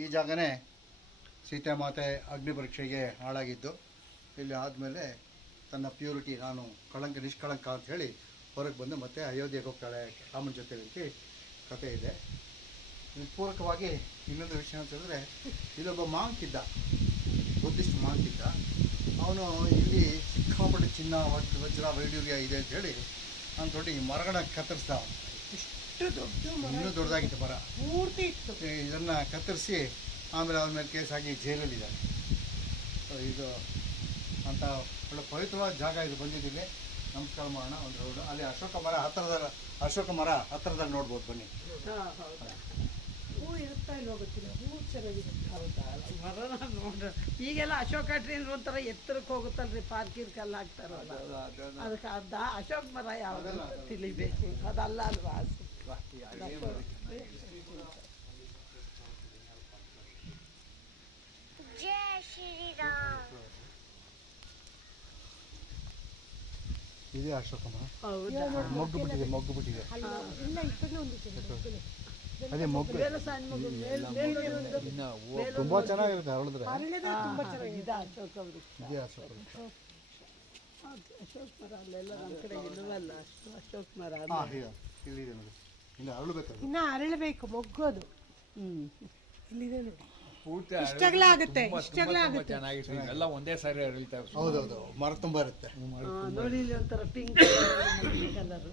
ಈ ಜಾಗನೇ ಸೀತಾಮಾತೆ ಅಗ್ನಿ ಪರೀಕ್ಷೆಗೆ ಹಾಳಾಗಿದ್ದು. ಇಲ್ಲಿ ಆದಮೇಲೆ ತನ್ನ ಪ್ಯೂರಿಟಿ, ನಾನು ನಿಷ್ಕಳಂಕ ಅಂತ ಹೇಳಿ ಹೊರಗೆ ಬಂದು ಮತ್ತೆ ಅಯೋಧ್ಯೆಗೆ ಹೋಗ್ತಾಳೆ ರಾಮನ ಜೊತೆ ರೀತಿ ಕಥೆ ಇದೆ. ಪೂರಕವಾಗಿ ಇನ್ನೊಂದು ವಿಷಯ ಅಂತ ಹೇಳಿದ್ರೆ, ಇಲ್ಲೊಬ್ಬ ಮಾಂಕಿದ್ದ, ಬುದ್ಧಿಸ್ಟ್ ಮಾಂಕಿದ್ದ. ಅವನು ಇಲ್ಲಿ ಸಿಕ್ಕಾಪಟ್ಟೆ ಚಿನ್ನ ವಜ್ರ ವೈಡೂರ್ಯ ಇದೆ ಅಂತ ಹೇಳಿ ನಾನು ದೊಡ್ಡ ಈ ಮರಗಳನ್ನ ಕತ್ತರಿಸ್ದ. ಇನ್ನೂ ದೊಡ್ಡದಾಗಿತ್ತು ಮರ, ಪೂರ್ತಿ ಇತ್ತು. ಇದನ್ನು ಕತ್ತರಿಸಿ ಆಮೇಲೆ ಅವನ ಮೇಲೆ ಕೇಸ್ ಆಗಿ ಜೈಲಲ್ಲಿದ್ದಾನೆ. ಇದು ಅಂತ ಒಳ್ಳೆ ಪವಿತ್ರವಾದ ಜಾಗ ಇದು. ಬಂದಿದ್ದೀನಿ, ನಮಸ್ಕಾರ ಮಾಡೋಣ ಒಂದು ರೌಂಡ್. ಅಲ್ಲಿ ಅಶೋಕ ಮರ ಹತ್ತಿರದಲ್ಲಿ ನೋಡ್ಬೋದು, ಬನ್ನಿ. ಹೂ ಇರುತ್ತಾ ಇಲ್ಲ ಗೊತ್ತಿಲ್ಲ, ಹೂ ಚೆನ್ನಾಗಿದೆ. ಹೌದಾ, ಮರನ ನೋಡ್ರಿ. ಈಗೆಲ್ಲ ಅಶೋಕ ಟ್ರೀ ಒಂಥರ ಎತ್ತರಕ್ಕೆ ಹೋಗುತ್ತಲ್ರಿ, ಪಾರ್ಕಿರ್ಕೆಲ್ಲ ಹಾಕ್ತಾರಲ್ಲ, ಅದಕ್ಕೆ ಅರ್ಧ ಅಶೋಕ ಮರ ಯಾವುದು ತಿಳಿಬೇಕು, ಅದಲ್ಲ ಅಲ್ವಾ? ಜೈ ಶ್ರೀರಾಮ್. ಇದೇ ಅಶೋಕ ಮರ. ಹೌದಾ, ಮೊಗ್ಗು ಬಿಟ್ಟಿದೆ. ಅದೇ ಮೊಗ್ಗು ತುಂಬಾ ಚೆನ್ನಾಗಿರುತ್ತೆ, ಹರಳಿದ್ರೆ. ಇದೆ ಅಶೋಕ ವೃಕ್ಷ. ಇದೇ ಅಶೋಕ ವೃಕ್ಷ. ಅಶೋಕ ಮರ ಅಲ್ಲೆಲ್ಲ ನಮ್ಮ ಕಡೆ ಇಲ್ಲವಲ್ಲ ಅಷ್ಟು ಅಶೋಕ ಮರ. ಇಲ್ಲಿದೆ ನೋಡಿ, ಇನ್ನು ಅರಳಬೇಕಲ್ಲ, ಇನ್ನ ಅರಳಬೇಕು, ಮೊಗ್ಗೋದು. ಇಲ್ಲಿದೆ ನೋಡಿ, ಇಷ್ಟಗಲ ಆಗುತ್ತೆ, ಚೆನ್ನಾಗಿತ್ತು. ಎಲ್ಲ ಒಂದೇ ಸಾರಿ ಅರಳಿತಾವೆ. ಹೌದೌದು, ಮರ ತುಂಬ ಇರುತ್ತೆ ನೋಡಿ, ಇಲ್ಲಿ ಒಂಥರ ಪಿಂಕ್ ಕಲರ್.